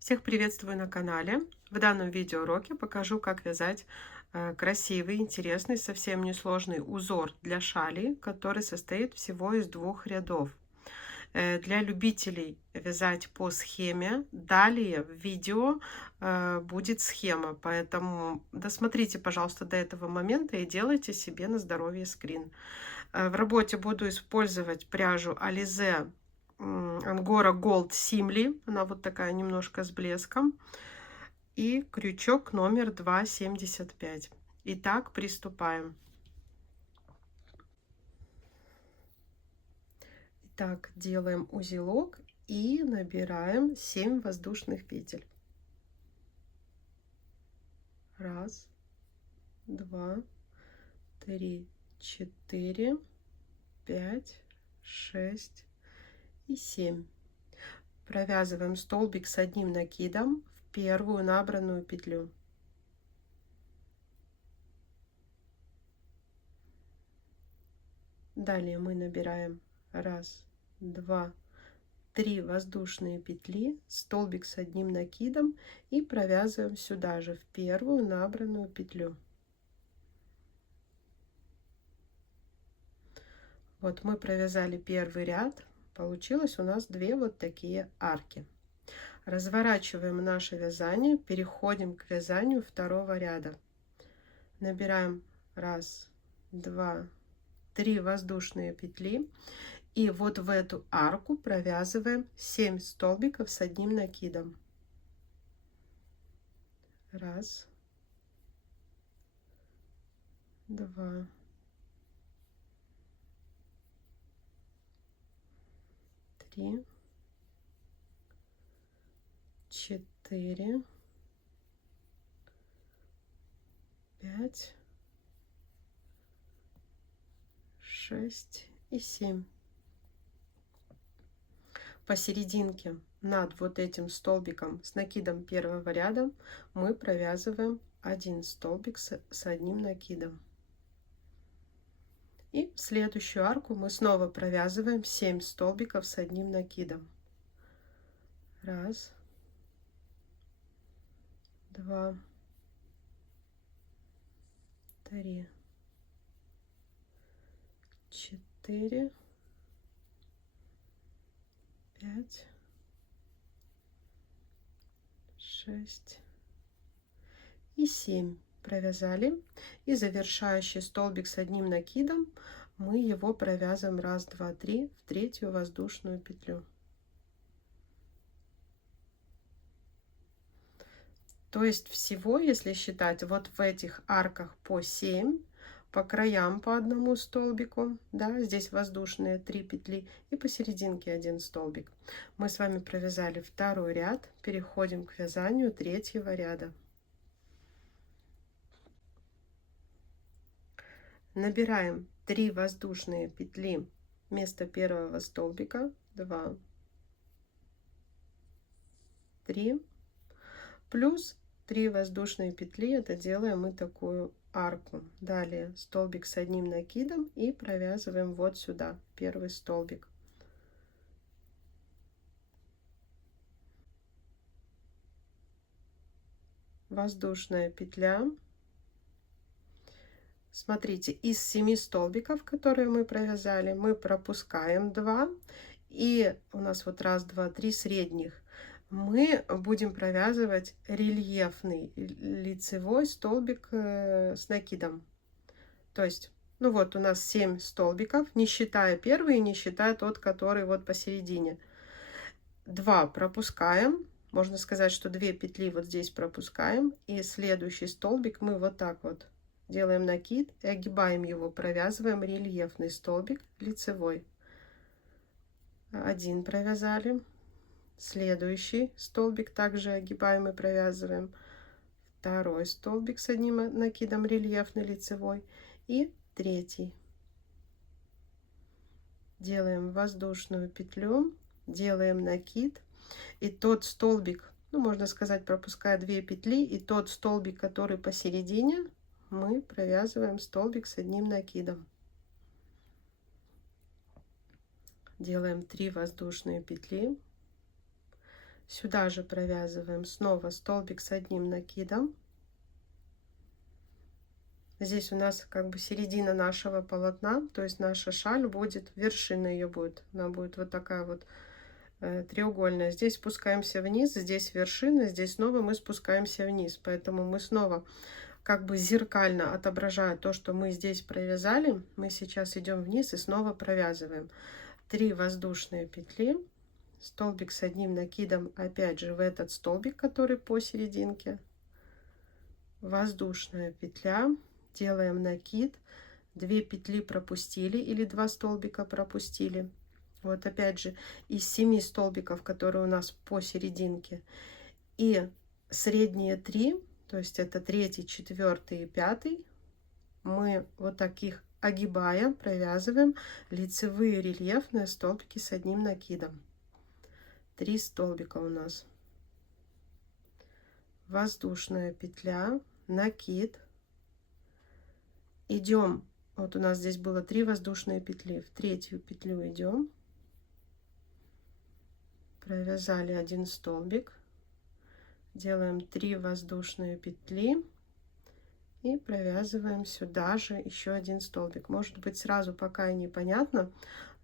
Всех приветствую на канале. В данном видеоуроке покажу, как вязать красивый, интересный, совсем несложный узор для шали, который состоит всего из 2 рядов. Для любителей вязать по схеме, далее в видео будет схема, поэтому досмотрите, пожалуйста, до этого момента и делайте себе на здоровье скрин. В работе буду использовать пряжу Alize Angora Gold Simli. Она вот такая немножко с блеском. И крючок номер 2,75. Итак, приступаем. Итак, делаем узелок и набираем 7 воздушных петель. 1, 2, 3, 4, 5, 6 и 7. Провязываем столбик с одним накидом в первую набранную петлю. Далее мы набираем 1, 2, 3 воздушные петли, столбик с одним накидом и провязываем сюда же в первую набранную петлю. Вот мы провязали первый ряд, получилось у нас 2 вот такие арки. Разворачиваем наше вязание, переходим к вязанию второго ряда. Набираем 1, 2, 3 воздушные петли. И вот в эту арку провязываем 7 столбиков с одним накидом. 1, 2, 3, 4, 5, 6 и 7. Посерединке над вот этим столбиком с накидом первого ряда мы провязываем один столбик с одним накидом. И в следующую арку мы снова провязываем 7 столбиков с одним накидом. 1, 2, 3, 4, 5, 6 и 7. Провязали. И завершающий столбик с одним накидом мы его провязываем 1, 2, 3 в третью воздушную петлю. То есть всего, если считать, вот в этих арках по 7, по краям по одному столбику, да, здесь воздушные 3 петли и посерединке 1 столбик. Мы с вами провязали второй ряд, переходим к вязанию третьего ряда. Набираем 3 воздушные петли вместо первого столбика, 2, 3, плюс 3 воздушные петли, это делаем мы такую арку. Далее столбик с одним накидом и провязываем вот сюда первый столбик. Воздушная петля. Смотрите, из 7 столбиков, которые мы провязали, мы пропускаем 2, и у нас вот 1, 2, 3 средних. Мы будем провязывать рельефный лицевой столбик с накидом. То есть, ну вот у нас 7 столбиков, не считая первый и не считая тот, который вот посередине. 2 пропускаем, можно сказать, что 2 петли вот здесь пропускаем, и следующий столбик мы вот так вот делаем накид и огибаем его, провязываем рельефный столбик лицевой. 1 провязали, следующий столбик также огибаем и провязываем, второй столбик с одним накидом рельефный лицевой и третий. Делаем воздушную петлю, делаем накид, и тот столбик, ну можно сказать, пропуская 2 петли, и тот столбик, который посередине, мы провязываем столбик с одним накидом. Делаем 3 воздушные петли, Сюда же провязываем снова столбик с одним накидом. Здесь у нас как бы середина нашего полотна, то есть наша шаль будет, вершина ее будет, она будет вот такая вот треугольная. Здесь спускаемся вниз, здесь вершина, здесь снова мы спускаемся вниз, поэтому мы снова как бы зеркально отображая то, что мы здесь провязали, мы сейчас идем вниз и снова провязываем 3 воздушные петли, столбик с одним накидом, опять же в этот столбик, который посерединке, воздушная петля, делаем накид, 2 петли пропустили или 2 столбика пропустили. Вот опять же из 7 столбиков, которые у нас посерединке, и средние 3, то есть это 3, 4 и 5, мы вот таких огибая провязываем лицевые рельефные столбики с одним накидом. 3 столбика у нас, воздушная петля, накид, идем, вот у нас здесь было 3 воздушные петли, в третью петлю идем, провязали 1 столбик, делаем 3 воздушные петли и провязываем сюда же еще 1 столбик. Может быть сразу пока и непонятно,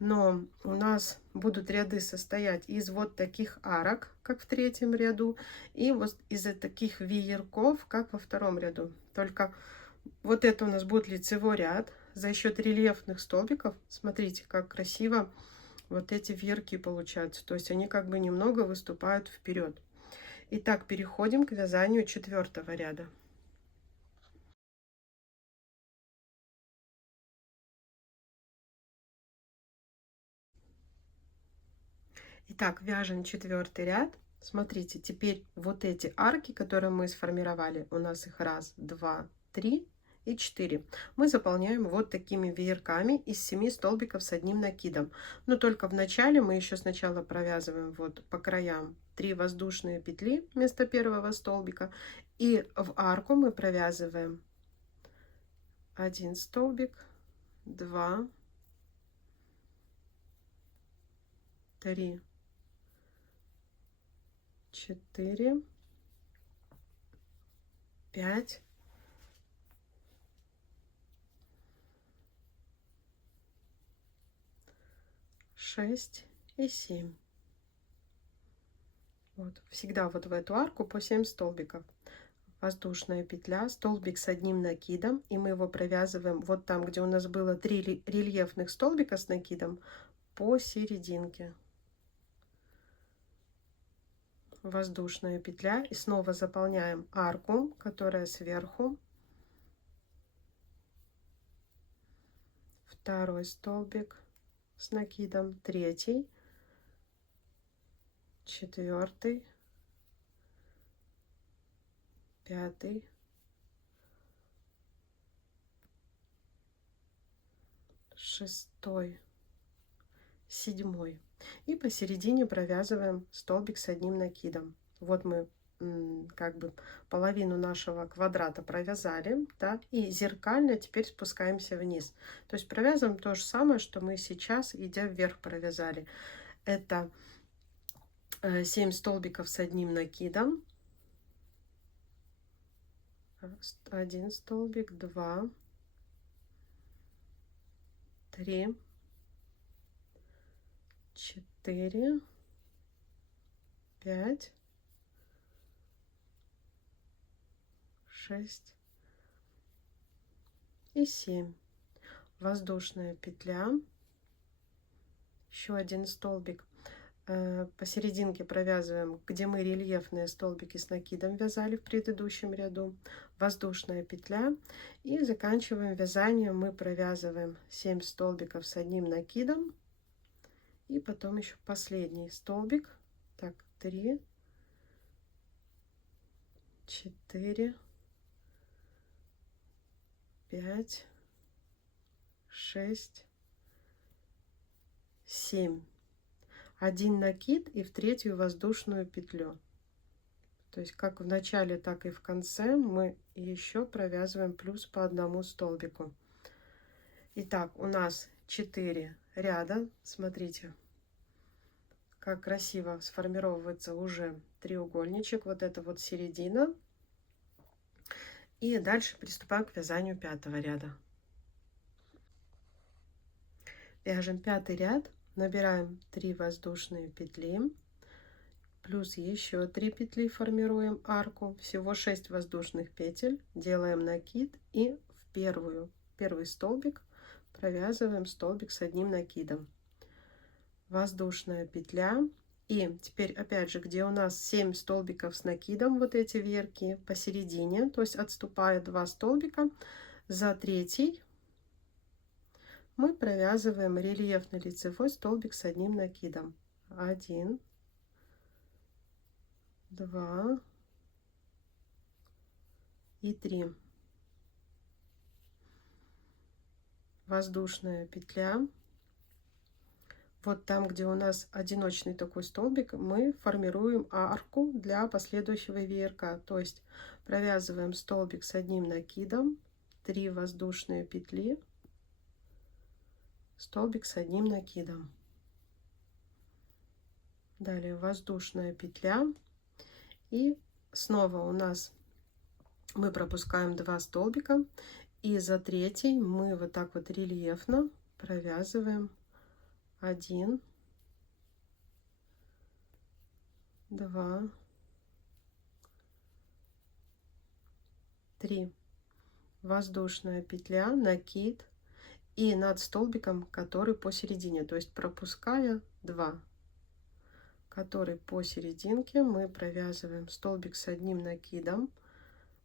но у нас будут ряды состоять из вот таких арок, как в третьем ряду, и вот из таких веерков, как во втором ряду. Только вот это у нас будет лицевой ряд за счет рельефных столбиков. Смотрите, как красиво вот эти веерки получаются, то есть они как бы немного выступают вперед. Итак, переходим к вязанию 4-го ряда. Итак, вяжем 4-й ряд. Смотрите, теперь вот эти арки, которые мы сформировали, у нас их 1, 2, 3 и 4, мы заполняем вот такими веерками из 7 столбиков с одним накидом. Но только в начале мы еще сначала провязываем вот по краям 3 воздушные петли вместо первого столбика, и в арку мы провязываем 1 столбик, 2, 3, 4, 5, 6 и 7. Вот всегда вот в эту арку по 7 столбиков, воздушная петля, столбик с одним накидом, и мы его провязываем вот там, где у нас было 3 рельефных столбика с накидом, посерединке, воздушная петля, и снова заполняем арку, которая сверху, 2 столбик с накидом, 3, 4, 5, 6, 7, и посередине провязываем столбик с одним накидом. Вот мы как бы половину нашего квадрата провязали, да, и зеркально теперь спускаемся вниз. То есть провязываем то же самое, что мы сейчас, идя вверх, провязали. Это 7 столбиков с одним накидом, 1 столбик, 2, 3, 4, 5, 6 и 7. Воздушная петля, еще 1 столбик, посерединке провязываем, где мы рельефные столбики с накидом вязали в предыдущем ряду, воздушная петля, и заканчиваем вязание, мы провязываем 7 столбиков с одним накидом, и потом еще последний столбик, так, 3, 4, 5, 6, 7. 1 накид и в третью воздушную петлю. То есть как в начале, так и в конце мы еще провязываем плюс по 1 столбику. Итак, у нас 4 ряда. Смотрите, как красиво сформировывается уже треугольничек. Вот это вот середина. И дальше приступаем к вязанию 5-го ряда. Вяжем 5-й ряд, набираем 3 воздушные петли, плюс еще 3 петли, формируем арку, всего 6 воздушных петель, делаем накид и в первый столбик провязываем столбик с одним накидом. Воздушная петля. И теперь опять же, где у нас 7 столбиков с накидом, вот эти вверхи посередине, то есть отступая 2 столбика, за третий мы провязываем рельефный лицевой столбик с одним накидом. 1, 2 и 3. Воздушная петля. Вот там, где у нас одиночный такой столбик, мы формируем арку для последующего веерка. То есть провязываем столбик с одним накидом, 3 воздушные петли, столбик с одним накидом. Далее воздушная петля. И снова у нас мы пропускаем 2 столбика. И за третий мы вот так вот рельефно провязываем 1, 2, 3. Воздушная петля, накид и над столбиком, который посередине, то есть пропуская 2, который посерединке, мы провязываем столбик с одним накидом.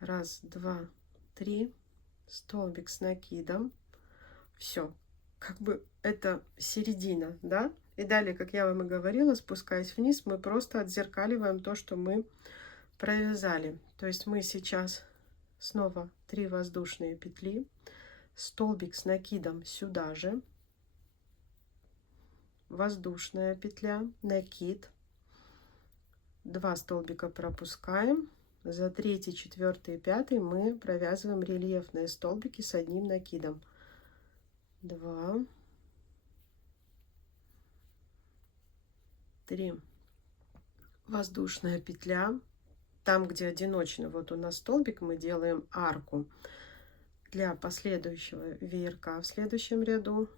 1, 2, 3, столбик с накидом. Все, как бы это середина, да? И далее, как я вам и говорила, спускаясь вниз, мы просто отзеркаливаем то, что мы провязали. То есть мы сейчас снова 3 воздушные петли, столбик с накидом сюда же, воздушная петля, накид, 2 столбика пропускаем, за третий, четвертый и пятый мы провязываем рельефные столбики с одним накидом. 2, 3. Воздушная петля. Там, где одиночный вот у нас столбик, мы делаем арку для последующего веерка в следующем ряду.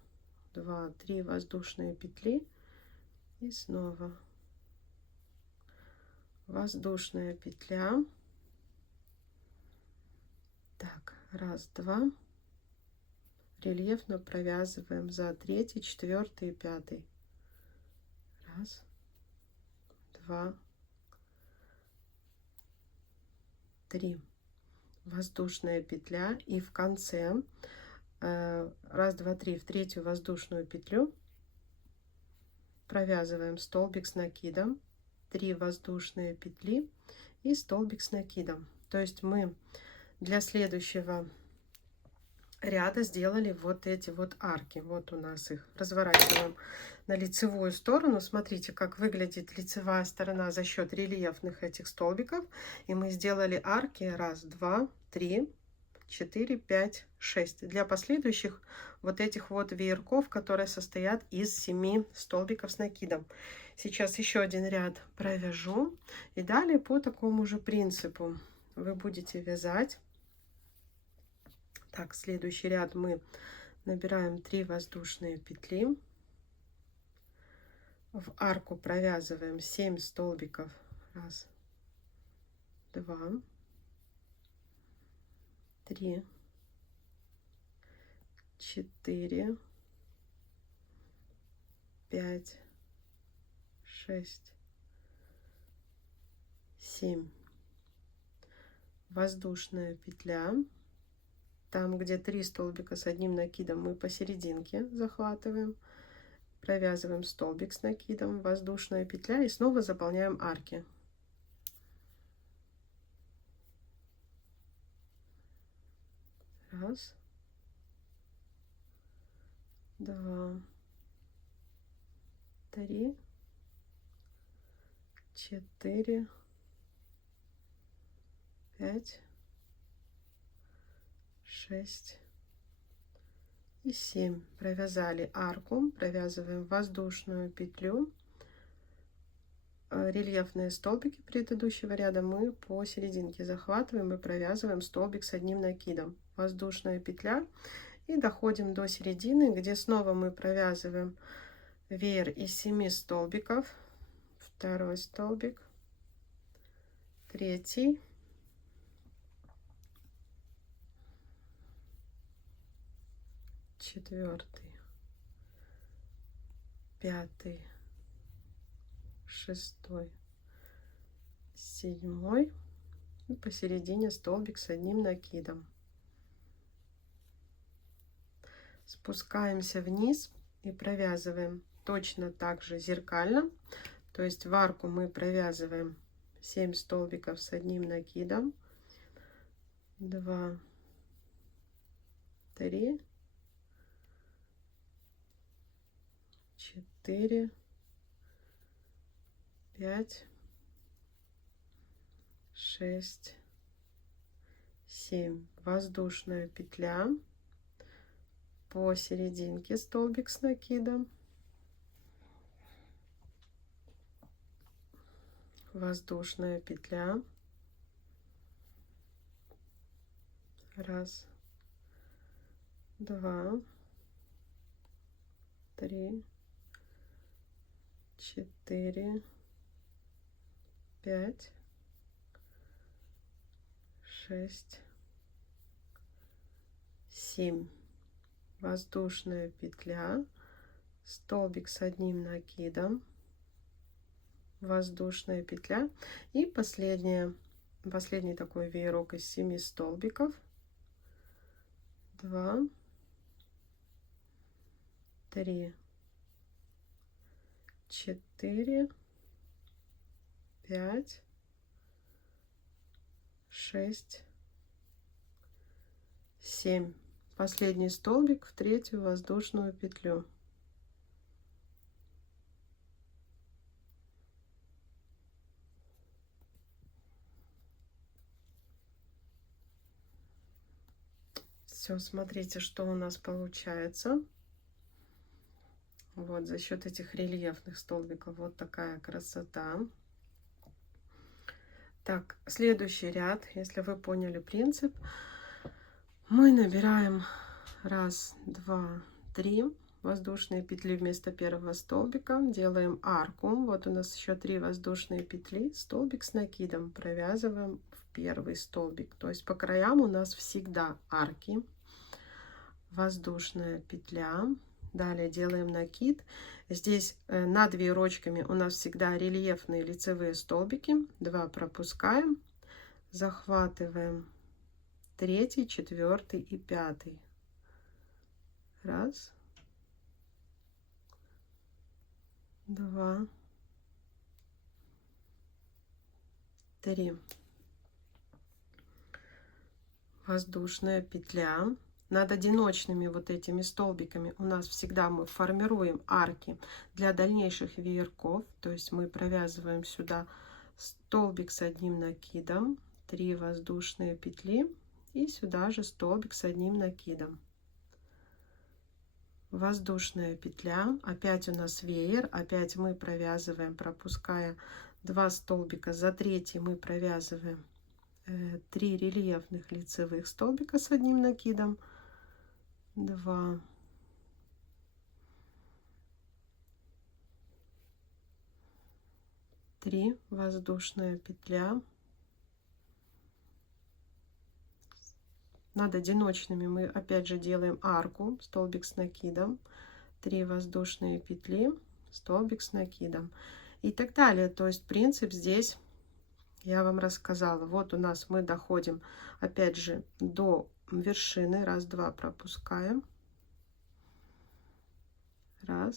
2, 3 воздушные петли и снова воздушная петля. Так, 1, 2, рельефно провязываем за третий, четвертый и пятый. 1, 2, 3. Воздушная петля и в конце 1, 2, 3 в третью воздушную петлю провязываем столбик с накидом, 3 воздушные петли и столбик с накидом. То есть мы для следующего ряда сделали вот эти вот арки. Вот у нас их. Разворачиваем на лицевую сторону. Смотрите, как выглядит лицевая сторона за счет рельефных этих столбиков. И мы сделали арки 1, 2, 3, 4, 5, 6. Для последующих вот этих вот веерков, которые состоят из 7 столбиков с накидом. Сейчас еще один ряд провяжу. И далее по такому же принципу вы будете вязать. Так, следующий ряд мы набираем 3 воздушные петли. В арку провязываем 7 столбиков. 1, 2, 3, 4, 5, 6, 7. Воздушная петля. Там, где 3 столбика с одним накидом, мы посерединке захватываем. Провязываем столбик с накидом, воздушная петля и снова заполняем арки. 1, 2, 3, 4, 5, 6 и 7. Провязали арку, провязываем воздушную петлю, рельефные столбики предыдущего ряда мы по серединке захватываем и провязываем столбик с одним накидом. Воздушная петля. И доходим до середины, где снова мы провязываем веер из 7 столбиков. Второй столбик, третий, четвертый, пятый, шестой, седьмой. И посередине столбик с одним накидом. Спускаемся вниз и провязываем точно так же зеркально. То есть в арку мы провязываем 7 столбиков с одним накидом. 2, 3, 4, 5, 6, 7. Воздушная петля. По серединке столбик с накидом. Воздушная петля. Раз, два, три, 4, 5, 6, 7. Воздушная петля, столбик с одним накидом, воздушная петля и последний такой веерок из 7 столбиков. 2, 3, 4, 5, 6, 7. Последний столбик в третью воздушную петлю. Все, смотрите, что у нас получается. Вот за счет этих рельефных столбиков вот такая красота. Так, следующий ряд, если вы поняли принцип, мы набираем 1, 2, 3 воздушные петли вместо первого столбика, делаем арку. Вот у нас еще 3 воздушные петли, столбик с накидом, провязываем в первый столбик. То есть по краям у нас всегда арки, воздушная петля. Далее делаем накид. Здесь над веерочками у нас всегда рельефные лицевые столбики. 2 пропускаем, захватываем 3, 4 и 5. Раз, 2, 3. Воздушная петля. Над одиночными вот этими столбиками у нас всегда мы формируем арки для дальнейших веерков. То есть мы провязываем сюда столбик с одним накидом, 3 воздушные петли и сюда же столбик с одним накидом. Воздушная петля, опять у нас веер, опять мы провязываем, пропуская 2 столбика, за третий мы провязываем 3 рельефных лицевых столбика с одним накидом, 2, 3 воздушная петля. Над одиночными мы опять же делаем арку, столбик с накидом, 3 воздушные петли, столбик с накидом и так далее. То есть принцип здесь я вам рассказала. Вот у нас мы доходим опять же до вершины. 1, 2 пропускаем. 1,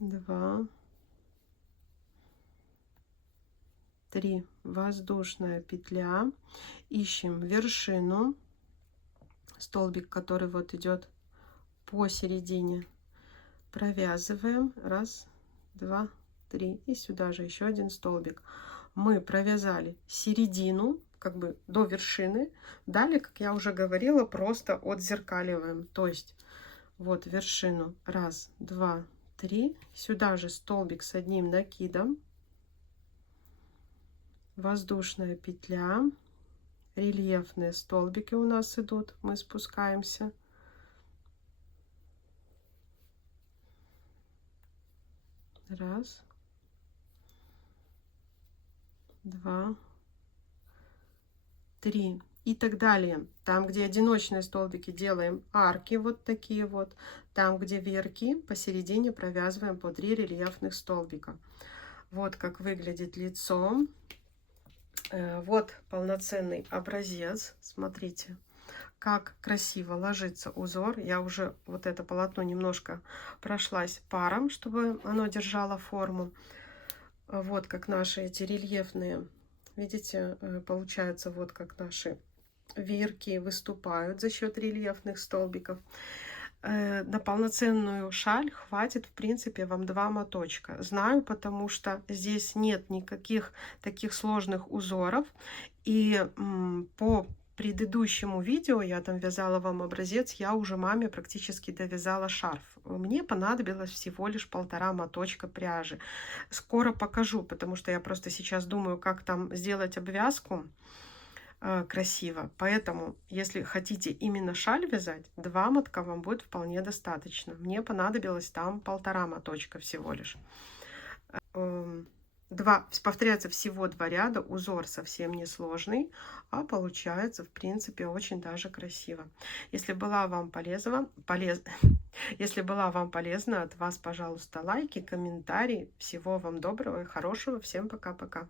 2, 3 воздушная петля, ищем вершину, столбик, который вот идет посередине, провязываем 1, 2, 3 и сюда же еще один столбик. Мы провязали середину как бы до вершины. Далее, как я уже говорила, просто отзеркаливаем, то есть вот вершину. Раз, два, три. Сюда же столбик с одним накидом. Воздушная петля. Рельефные столбики у нас идут. Мы спускаемся. Раз. Два. Три. И так далее. Там, где одиночные столбики, делаем арки вот такие вот. Там, где вверхи, посередине провязываем по 3 рельефных столбика. Вот как выглядит лицо. Вот полноценный образец. Смотрите, как красиво ложится узор. Я уже вот это полотно немножко прошлась паром, чтобы оно держало форму. Вот как наши эти рельефные, видите, получается, вот как наши веерки выступают за счет рельефных столбиков. На полноценную шаль хватит, в принципе, вам 2 моточка. Знаю, потому что здесь нет никаких таких сложных узоров. И по предыдущему видео, я там вязала вам образец, я уже маме практически довязала шарф. Мне понадобилось всего лишь 1,5 моточка пряжи. Скоро покажу, потому что я просто сейчас думаю, как там сделать обвязку красиво. Поэтому, если хотите именно шаль вязать, 2 мотка вам будет вполне достаточно. Мне понадобилось там 1,5 моточка всего лишь. Повторяется всего 2 ряда, узор совсем не сложный, а получается, в принципе, очень даже красиво. Если была вам если была вам полезна, от вас, пожалуйста, лайки, комментарии. Всего вам доброго и хорошего. Всем пока-пока.